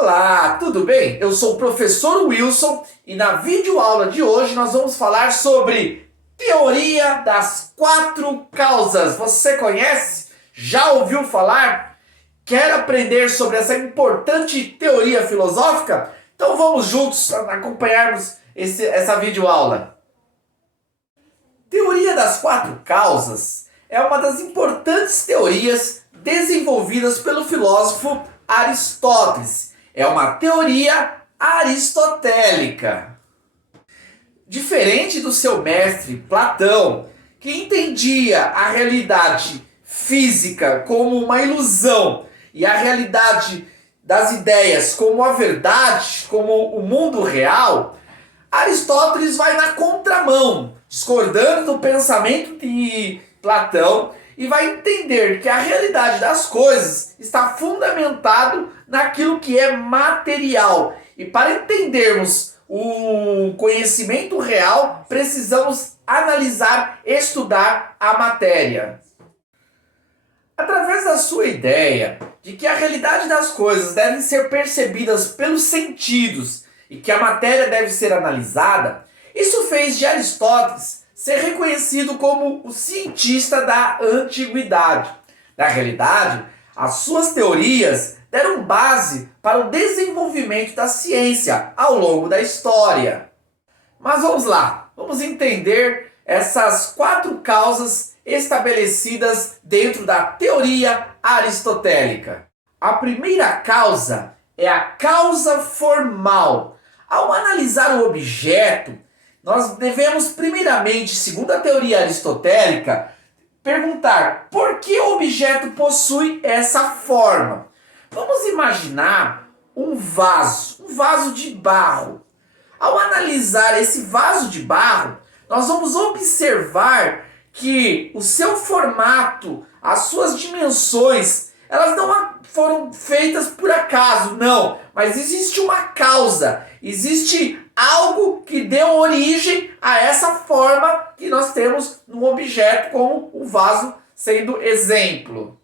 Olá, tudo bem? Eu sou o professor Wilson e na videoaula de hoje nós vamos falar sobre teoria das quatro causas. Você conhece? Já ouviu falar? Quer aprender sobre essa importante teoria filosófica? Então vamos juntos acompanharmos essa videoaula. Teoria das quatro causas é uma das importantes teorias desenvolvidas pelo filósofo Aristóteles. É uma teoria aristotélica. Diferente do seu mestre Platão, que entendia a realidade física como uma ilusão e a realidade das ideias como a verdade, como o mundo real, Aristóteles vai na contramão, discordando do pensamento de Platão, e vai entender que a realidade das coisas está fundamentado naquilo que é material. E para entendermos o conhecimento real, precisamos analisar, estudar a matéria. Através da sua ideia de que a realidade das coisas deve ser percebidas pelos sentidos e que a matéria deve ser analisada, isso fez de Aristóteles ser reconhecido como o cientista da antiguidade. Na realidade, as suas teorias deram base para o desenvolvimento da ciência ao longo da história. Mas vamos lá, vamos entender essas quatro causas estabelecidas dentro da teoria aristotélica. A primeira causa é a causa formal. Ao analisar o objeto, nós devemos primeiramente, segundo a teoria aristotélica, perguntar por que o objeto possui essa forma. Vamos imaginar um vaso de barro. Ao analisar esse vaso de barro, nós vamos observar que o seu formato, as suas dimensões, elas não foram feitas por acaso, não. Mas existe uma causa, existe algo que deu origem a essa forma que nós temos no objeto, como o vaso sendo exemplo.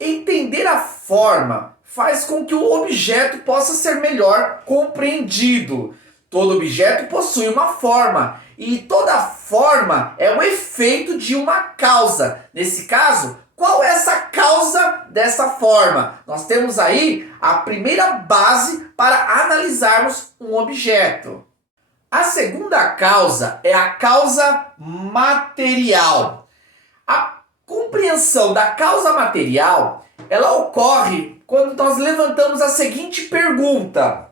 Entender a forma faz com que o objeto possa ser melhor compreendido. Todo objeto possui uma forma e toda forma é o efeito de uma causa. Nesse caso, qual é essa causa dessa forma? Nós temos aí a primeira base para analisarmos um objeto. A segunda causa é a causa material. A compreensão da causa material, ela ocorre quando nós levantamos a seguinte pergunta: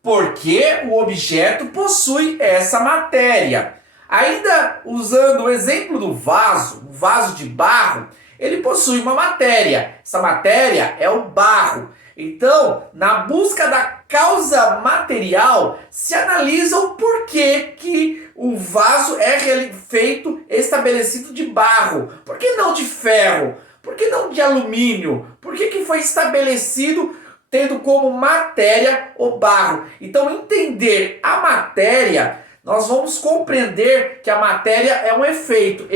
por que o objeto possui essa matéria? Ainda usando o exemplo do vaso, um vaso de barro, ele possui uma matéria. Essa matéria é o barro. Então, na busca da causa material, se analisa o porquê que o vaso é feito, estabelecido de barro. Por que não de ferro? Por que não de alumínio? Por que foi estabelecido tendo como matéria o barro? Então, entender a matéria, nós vamos compreender que a matéria é um efeito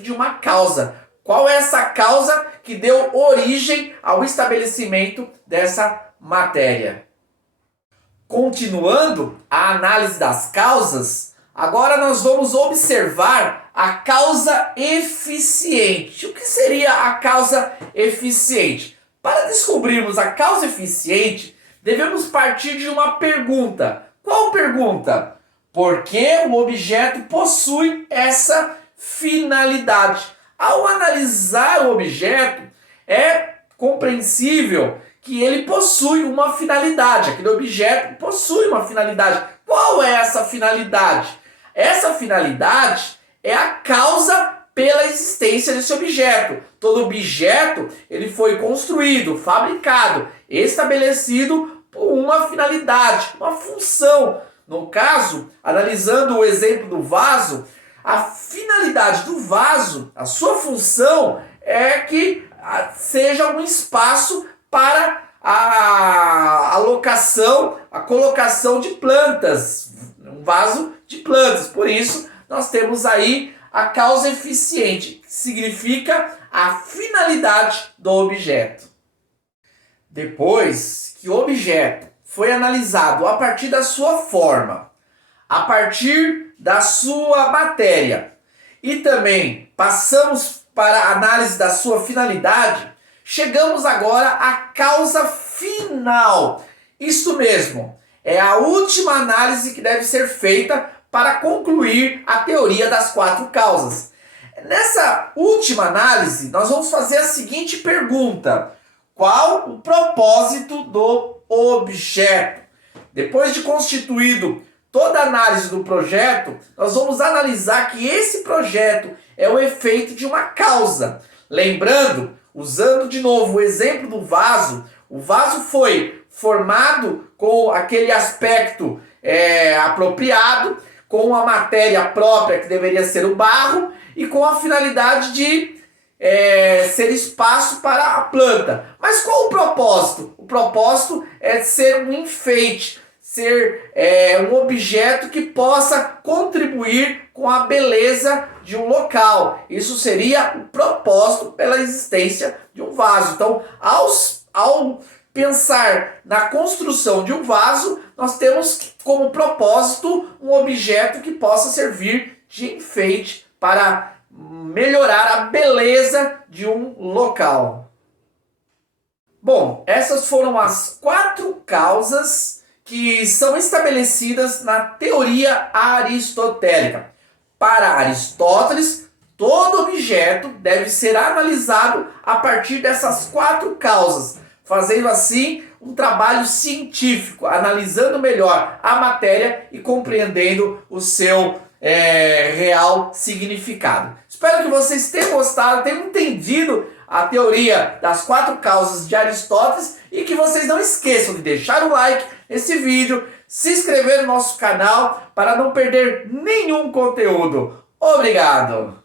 de uma causa. Qual é essa causa que deu origem ao estabelecimento dessa matéria? Continuando a análise das causas, agora nós vamos observar a causa eficiente. O que seria a causa eficiente? Para descobrirmos a causa eficiente, devemos partir de uma pergunta. Qual pergunta? Por que o objeto possui essa finalidade? Ao analisar o objeto, é compreensível que ele possui uma finalidade. Aquele objeto possui uma finalidade. Qual é essa finalidade? Essa finalidade é a causa pela existência desse objeto. Todo objeto ele foi construído, fabricado, estabelecido por uma finalidade, uma função. No caso, analisando o exemplo do vaso, a finalidade do vaso, a sua função é que seja um espaço para a alocação, a colocação de plantas, um vaso de plantas. Por isso, nós temos aí a causa eficiente, que significa a finalidade do objeto. Depois que o objeto foi analisado a partir da sua forma, a partir da sua matéria e também passamos para a análise da sua finalidade, chegamos agora à causa final. Isso mesmo, é a última análise que deve ser feita para concluir a teoria das 4 causas. Nessa última análise, nós vamos fazer a seguinte pergunta: qual o propósito do objeto? Depois de constituído toda a análise do projeto, nós vamos analisar que esse projeto é o efeito de uma causa. Lembrando, usando de novo o exemplo do vaso, o vaso foi formado com aquele aspecto apropriado, com a matéria própria que deveria ser o barro e com a finalidade de ser espaço para a planta. Mas qual o propósito? O propósito é ser um enfeite, ser um objeto que possa contribuir com a beleza de um local. Isso seria o propósito pela existência de um vaso. Então, ao pensar na construção de um vaso, nós temos como propósito um objeto que possa servir de enfeite para melhorar a beleza de um local. Bom, essas foram as 4 causas que são estabelecidas na teoria aristotélica. Para Aristóteles, todo objeto deve ser analisado a partir dessas 4 causas, fazendo assim um trabalho científico, analisando melhor a matéria e compreendendo o seu real significado. Espero que vocês tenham gostado, tenham entendido a teoria das 4 causas de Aristóteles e que vocês não esqueçam de deixar o like nesse vídeo, se inscrever no nosso canal para não perder nenhum conteúdo. Obrigado!